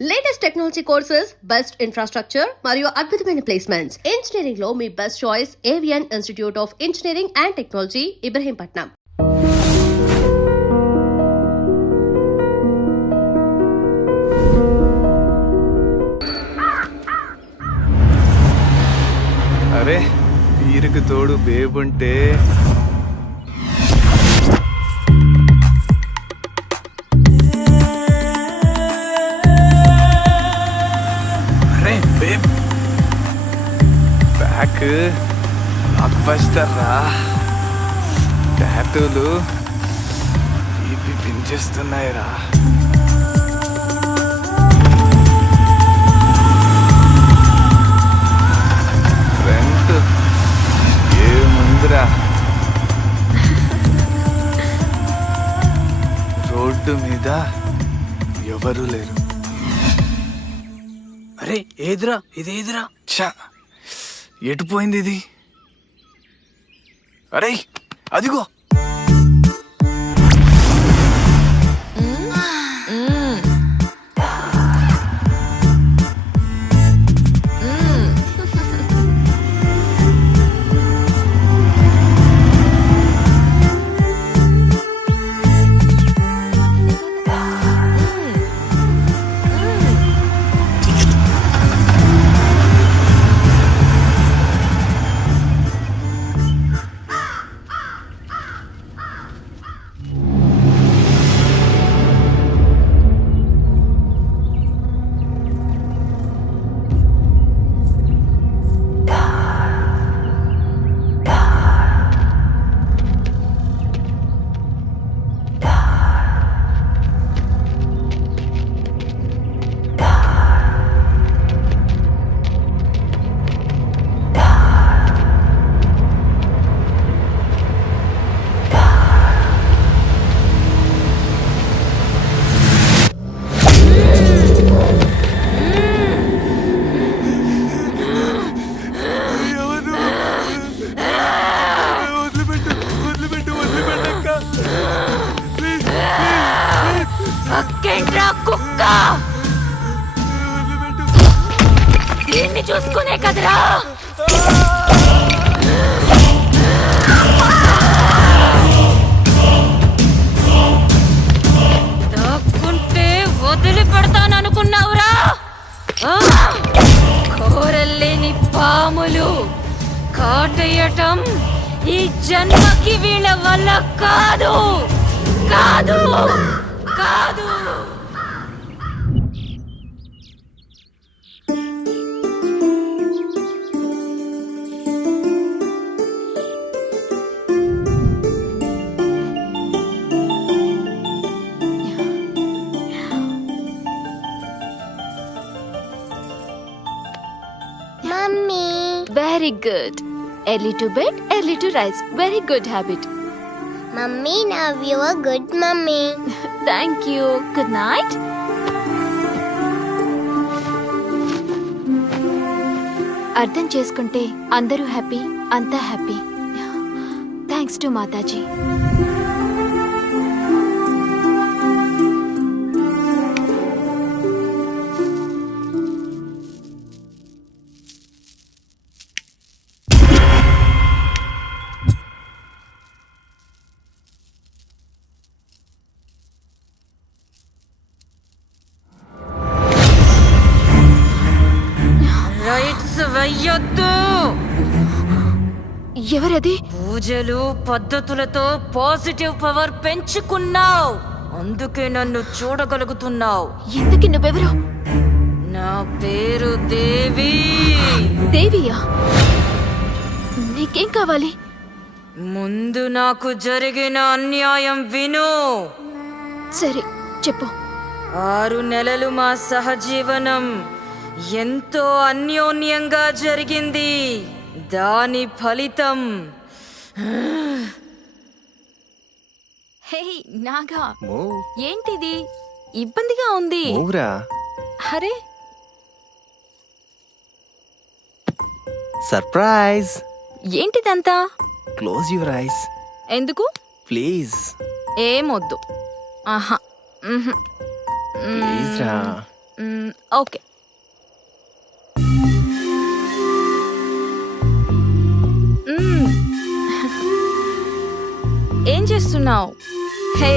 Latest technology courses, best infrastructure మరియు అద్భుతమైన placements. Engineering లో మీ best choice Avian institute of engineering and technology, Ibrahimpatnam. అరే వీరికి తోడు బేబుంటే అరే బేబ్ బ్యాక్ బ్లాక్ బస్టర్ రా. టాటూలు ఇవి పెంచేస్తున్నాయి రా. రోడ్డు మీద ఎవరు లేరు. అరే ఏదిరా ఇదేదిరా? ఛా, ఎటు పోయింది ఇది? అరే అదిగో. దీన్ని చూసుకునే కదరా దాక్కుంటే వదిలి పెడతాననుకున్నావురా? కోరల్లేని పాములు కాటేయటం ఈ జన్మకి వీళ్ళ వల్ల కాదు కాదు కాదు. Very good. Early to bed, early to rise. Very good habit. Mummy, now you are good, Mummy. Thank you. Good night. అర్థం చేసుకుంటే అందరూ హ్యాపీ, అంతా హ్యాపీ. Thanks to Mataji. వెయ్యొద్దు. ఎవరది? పూజలు పద్ధతులతో పాజిటివ్ పవర్ పెంచుకున్నావు, అందుకే నన్ను చూడగలుగుతున్నావు. ఎందుకు? నువ్వెవరు? నా పేరు దేవి. దేవియా? నీకేం కావాలి? ముందు నాకు జరిగిన అన్యాయం విను. సరే చెప్పు. 6 నెలలు మా సహజీవనం ఎంతో అన్యోన్యంగా జరిగింది. దాని ఫలితం హే నాగా, ఏంటిది? ఇబ్బందిగా ఉంది. అరే సర్ప్రైజ్. ఏంటిదంతా? Close your eyes. ఎందుకు? ప్లీజ్. ఏమొద్దు. ఆహా. ప్లీజ్ రా. ఓకే. ఏం చేస్తున్నావు? హే,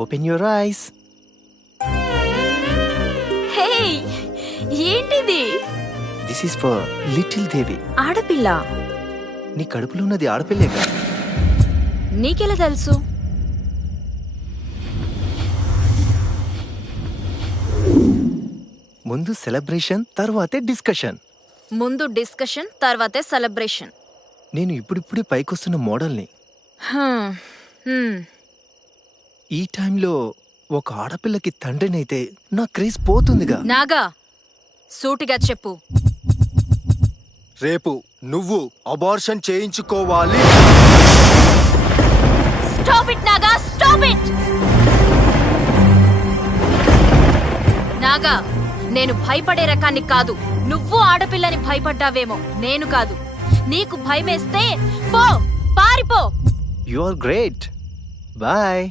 ఓపెన్ యువర్ ఐస్. హే, ఏంటిది? దిస్ ఈస్ ఫర్ లిటిల్ దేవి. ఆడపిల్ల? నీ కడుపులో ఉన్నది ఆడపిల్లే కదా. నీకెలా తెలుసు? ముందు సెలబ్రేషన్, తర్వాతే డిస్కషన్. ముందు డిస్కషన్, తర్వాతే సెలబ్రేషన్. నేను ఇప్పుడిప్పుడే పైకొస్తున్న మోడల్ని. ఈ టైంలో ఒక ఆడపిల్లకి తండ్రినైతే నా క్రేజ్ పోతుందిగా. నాగా, సూటిగా చెప్పు. రేపు నువ్వు అబార్షన్ చేయించుకోవాలి. Stop it Naga, stop it. Naga, నేను భయపడే రకాన్ని కాదు. నువ్వు ఆడపిల్లని భయపడ్డావేమో, నేను కాదు. నీకు భయమేస్తే పో, పారిపో. You are great. బాయ్.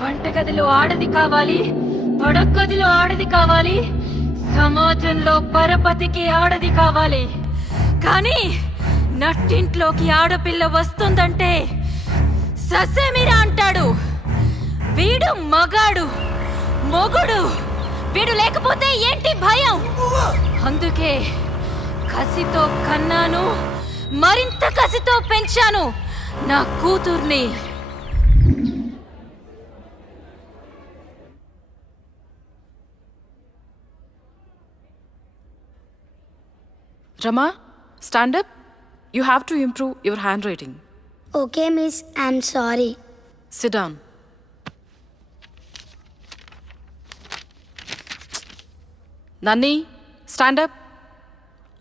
వంటగదిలో ఆడది కావాలి, పడగదిలో ఆడది కావాలి, సమాజంలో పరపతికి ఆడది కావాలి. కానీ నట్టింట్లోకి ఆడపిల్ల వస్తుందంటే ససేమిరా అంటాడు. వీడు మగాడు, మొగుడు. వీడు లేకపోతే ఏంటి భయం? అందుకే కసితో కన్నాను, మరింత కసితో పెంచాను నా కూతుర్ని. Rama, stand up. You have to improve your handwriting. Okay, miss. I'm sorry. Sit down. Nani, stand up.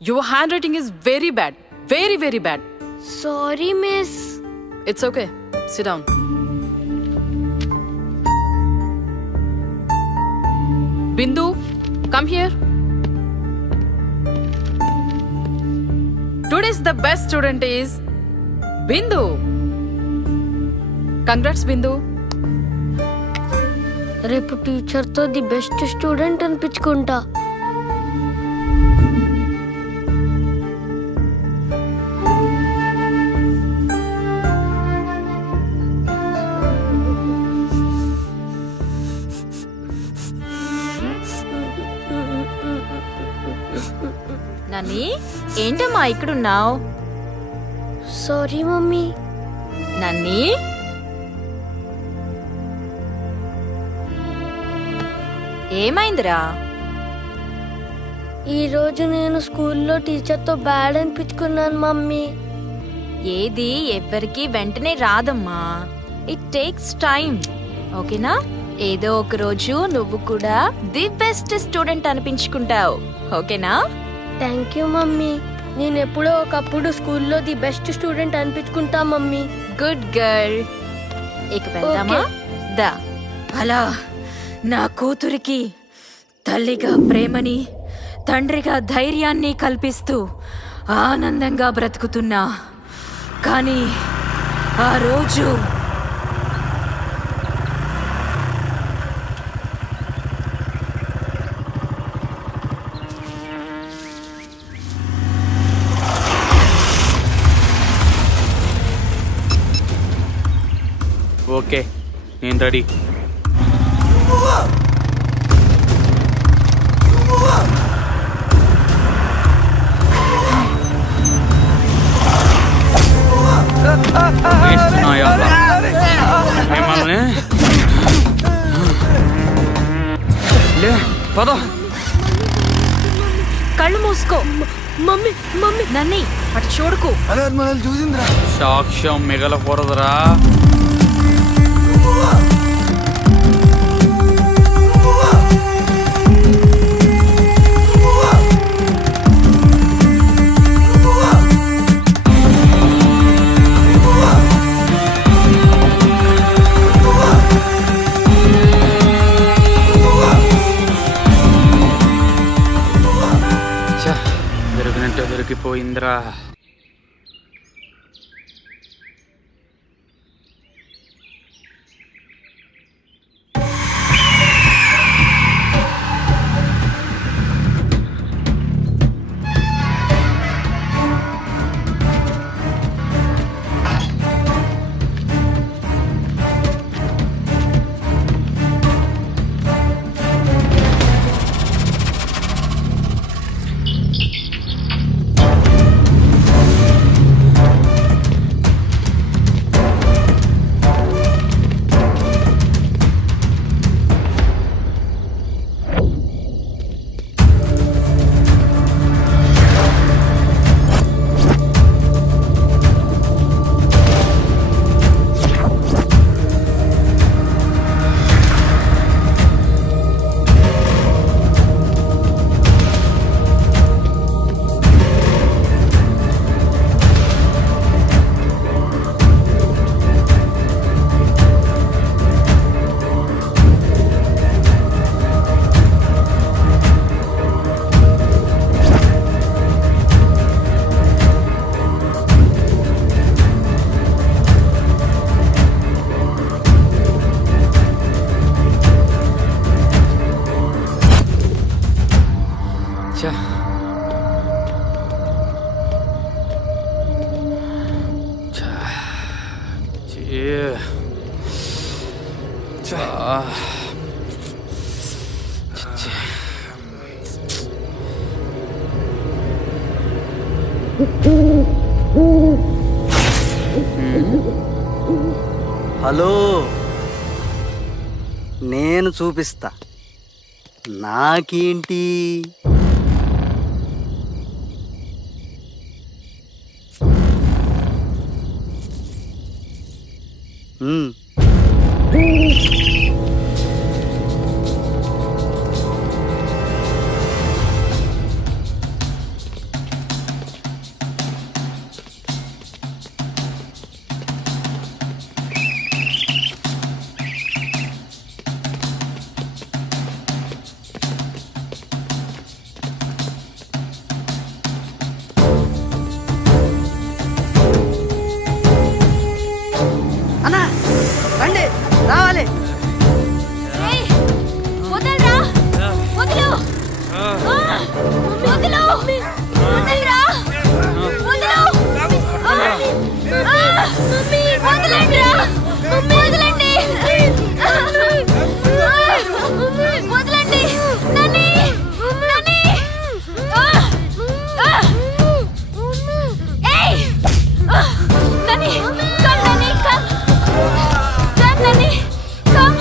Your handwriting is very bad. Very, very bad. Sorry, miss. It's okay. Sit down. Bindu, come here. Today's the best student is Bindu. Congrats, Bindu. రేపు టీచర్తో the best student అనిపించుకుంటా. నని ఏంటమ్మా ఇక్కడున్నావు? Sorry mummy. నన్ని ఏమైందిరా? ఈరోజు నేను స్కూల్లో టీచర్తో bad అనిపించుకున్నాను mummy. ఏది ఎవ్వరికి వెంటనే రాదమ్మా. It takes time. ఓకేనా? ఏదో ఒక రోజు నువ్వు కూడా ది బెస్ట్ స్టూడెంట్ అనిపించుకుంటావు. ఓకేనా? Thank you mummy. నేను ఎప్పుడో ఒకప్పుడు స్కూల్లో ది బెస్ట్ స్టూడెంట్ అనిపించుకుంటా మమ్మీ. Good girl. ఇక వెళ్దామా? దా. అలా నా కూతురికి తల్లిగా ప్రేమని, తండ్రిగా ధైర్యాన్ని కల్పిస్తూ ఆనందంగా బ్రతుకుతున్నా. కానీ ఆ రోజు ఓకే, నేను రెడీ. మిమ్మల్ని లే పద. కళ్ళు మూసుకో. మమ్మీ మమ్మీ నన్ని అటు చూడకు. సాక్ష్యం మిగలకూడదురా. దొరికినట్టే దొరికిపోయిందిరా. హలో, నేను చూపిస్తా నాకేంటి. అన్నా రండి రావాలి. వదలరా వదిలు వదిలు వదలరా వదిలు వదలండి వదలండి వదలండి నన్ను ఏయ్ నని కమ్ నని కమ్ కమ్ నని కమ్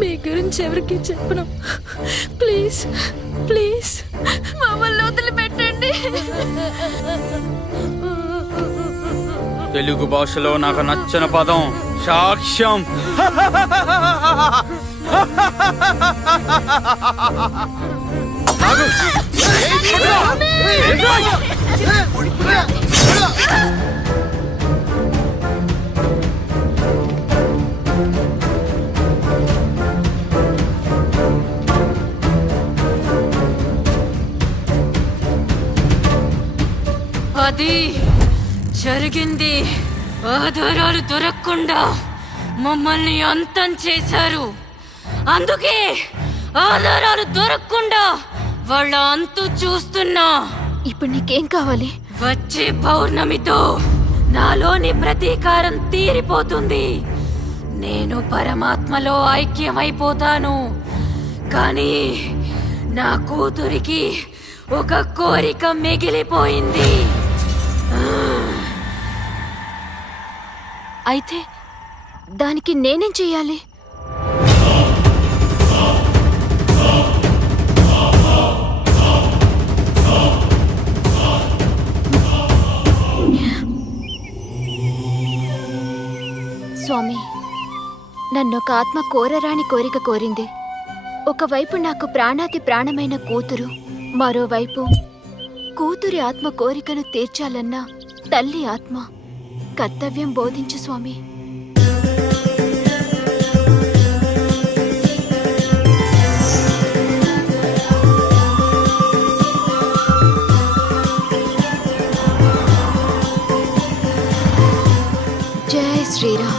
మీ గురించి ఎవరికి చెప్పను. ప్లీజ్ ప్లీజ్ మమ్మల్ని వదిలిపెట్టండి. తెలుగు భాషలో నాకు నచ్చిన పదం సాక్ష్యం. అది జరిగింది. ఆధారాలు దొరకకుండా మమ్మల్ని అంతం చేశారు. అందుకే ఆధారాలు దొరకకుండా వాళ్ళ అంతు చూస్తున్నా. ఇప్పుడు నీకేం కావాలి? వచ్చే పౌర్ణమితో నాలోని ప్రతీకారం తీరిపోతుంది. నేను పరమాత్మలో ఐక్యమైపోతాను. కానీ నా కూతురికి ఒక కోరిక మిగిలిపోయింది. అయితే దానికి నేనేం చెయ్యాలి? స్వామి, నన్నొక ఆత్మ కోరరాని కోరిక కోరింది. ఒకవైపు నాకు ప్రాణాతి ప్రాణమైన కూతురు, మరోవైపు కూతురి ఆత్మ కోరికను తీర్చాలన్న తల్లి ఆత్మ. కర్తవ్యం బోధించు స్వామి. జై Sriram.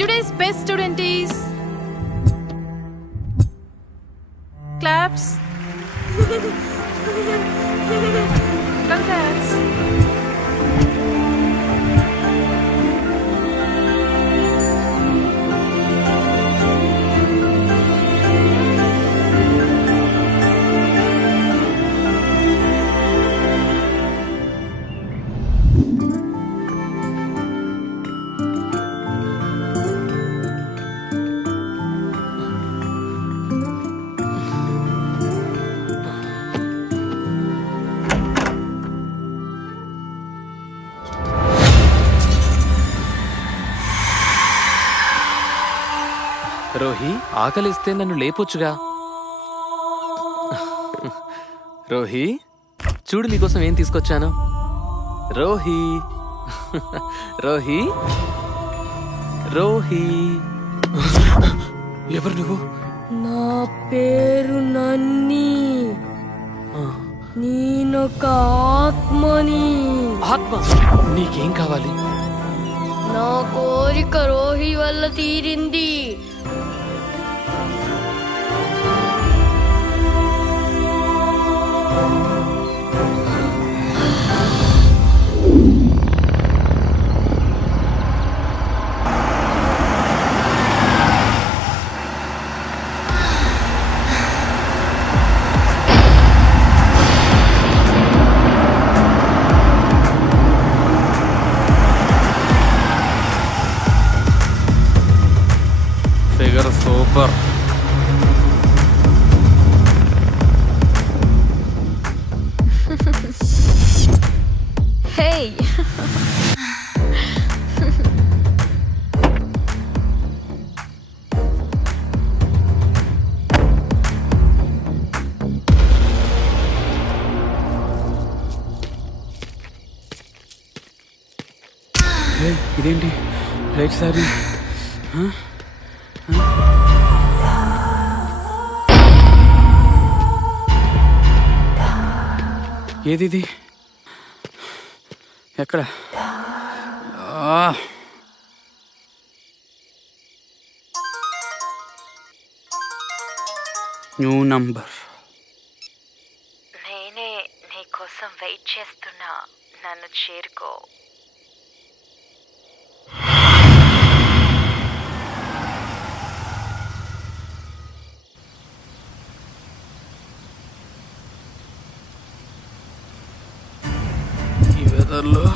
Today's best student is claps. Congrats. Rohi, ఆకలిస్తే నన్ను లేపొచ్చుగా. రోహి, చూడు నీకోసం ఏం తీసుకొచ్చాను. రోహి, రోహి, రోహి. ఎవరు నువ్వు? నా పేరు నన్ని. నేనొక ఆత్మని. ఆత్మ? నీకేం కావాలి? నా కోరిక రోహి వల్ల తీరింది. Figure super. Hey. ఇదేంటి రైట్ సారీ? ఏది? ఎక్కడ? New number. నేనే నీ కోసం వెయిట్ చేస్తున్నా, నన్ను చేరుకో. ఈ వెదర్లో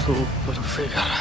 సూపర్ ఫిగర్.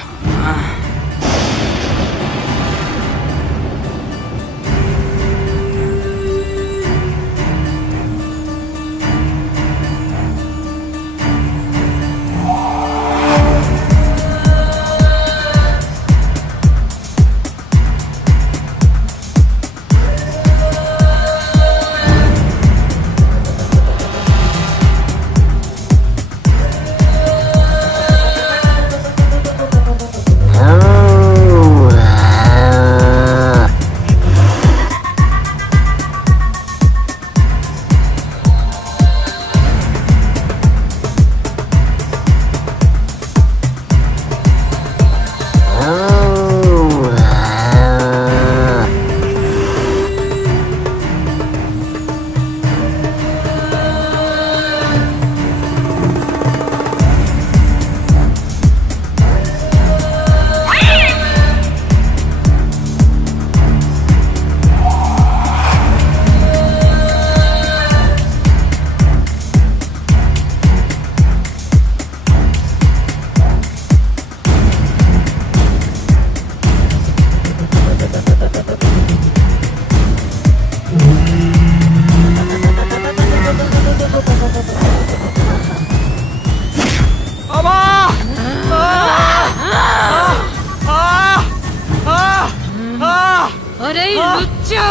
అరే లుచ్చా,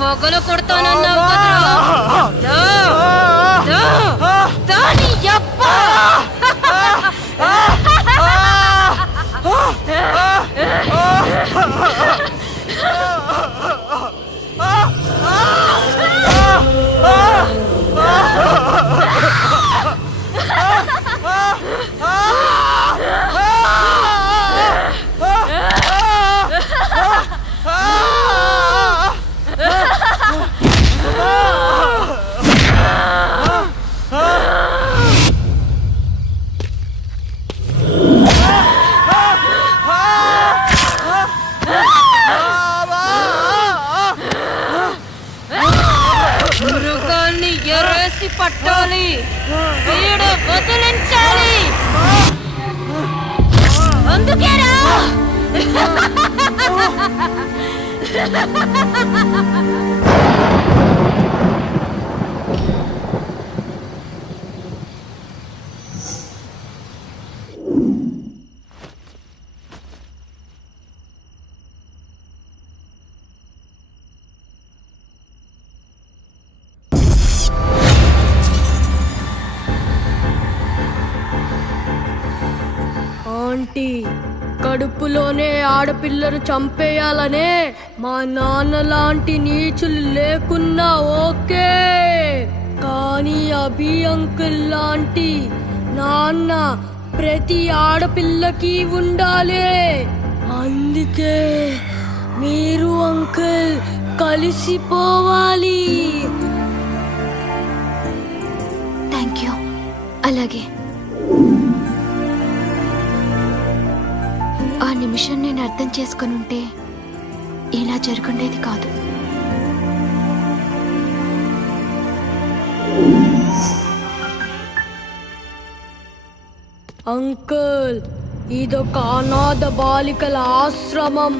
పగల కొడతానన్నావు కదరా. దాని యబ్బా. వీడు వదిలించాలి. అందుకేరా ఆంటీ, కడుపులోనే ఆడపిల్లను చంపేయాలనే మా నాన్న లాంటి నీచులు లేకున్నా ఓకే, కానీ అభి అంకుల్ లాంటి నాన్న ప్రతి ఆడపిల్లకి ఉండాలి. అందుకే మీరు అంకుల్ కలిసిపోవాలి. Thank you. అలాగే. ఆ నిమిషం నేను అర్థం చేసుకుని ఉంటే ఇలా జరుగుండేది కాదు. అంకుల్, ఇదొక అనాథ బాలికల ఆశ్రమం.